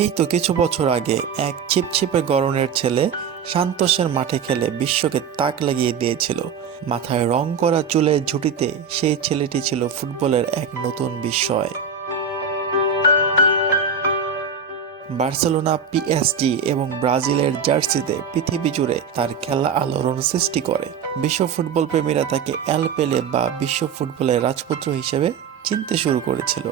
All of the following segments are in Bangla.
এই তো কিছু বছর আগে এক ছিপছিপে গড়নের ছেলে সান্তোসের মাঠে খেলে বিশ্বকে তাক লাগিয়ে দিয়েছিল। মাথায় রং করা চুলের ঝুঁটিতে সেই ছেলেটি ছিল ফুটবলের এক নতুন বিস্ময়। বার্সেলোনা, পিএসজি এবং ব্রাজিলের জার্সিতে পৃথিবী জুড়ে তার খেলা আলোড়ন সৃষ্টি করে। বিশ্ব ফুটবল প্রেমীরা তাকে এল পেলে বা বিশ্ব ফুটবলের রাজপুত্র হিসেবে চিনতে শুরু করেছিল।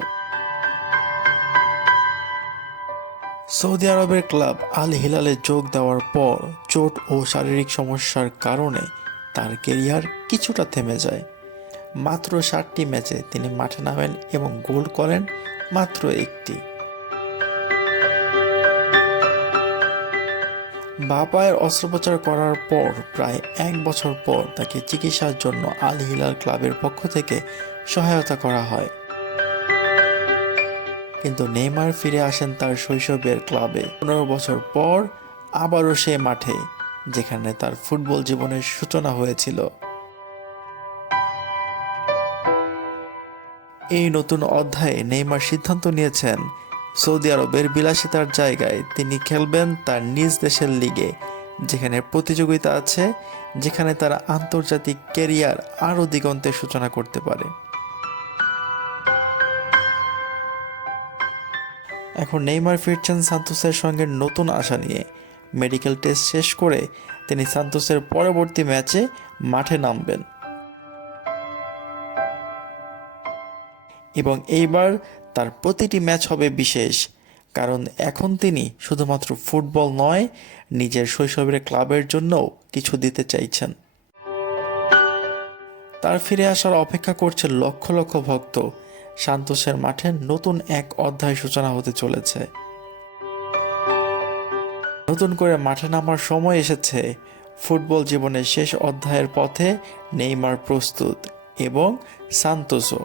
সৌদি আরবের ক্লাব আল হিলালে যোগ দেওয়ার পর চোট ও শারীরিক সমস্যার কারণে তার কেরিয়ার কিছুটা থেমে যায়। মাত্র 7টি ম্যাচে তিনি মাঠে নামেন এবং গোল করেন মাত্র একটি। বাঁ পায়ের অস্ত্রোপচার করার পর প্রায় 1 বছর পর তাকে চিকিৎসার জন্য আল হিলাল ক্লাবের পক্ষ থেকে সহায়তা করা হয়। কিন্তু নেইমার ফিরে আসেন তার শৈশবের ক্লাবে 15 বছর পর, আবারও সে মাঠে যেখানে তার ফুটবল জীবনের সূচনা হয়েছিল। এই নতুন অধ্যায়ে নেইমার সিদ্ধান্ত নিয়েছেন সৌদি আরবের বিলাসিতার জায়গায় তিনি খেলবেন তার নিজ দেশের লিগে, যেখানে প্রতিযোগিতা আছে, যেখানে তারা আন্তর্জাতিক ক্যারিয়ার আরও দিগন্তের সূচনা করতে পারে। এখন নেইমার ফিরছেন সান্তোসের সঙ্গে নতুন আশা নিয়ে। মেডিকেল টেস্ট শেষ করে তিনি সান্তোসের পরবর্তী ম্যাচে মাঠে নামবেন এবং এইবার তার প্রতিটি ম্যাচ হবে বিশেষ, কারণ এখন তিনি শুধুমাত্র ফুটবল নয়, নিজের শৈশবের ক্লাবের জন্যও কিছু দিতে চাইছেন। তার ফিরে আসার অপেক্ষা করছে লক্ষ লক্ষ ভক্ত। সান্তোসের মাঠে নতুন এক অধ্যায় সূচনা হতে চলেছে। নতুন করে মাঠে নামার সময় এসেছে। ফুটবল জীবনের শেষ অধ্যায়ের পথে নেইমার প্রস্তুত এবং সান্তোসও।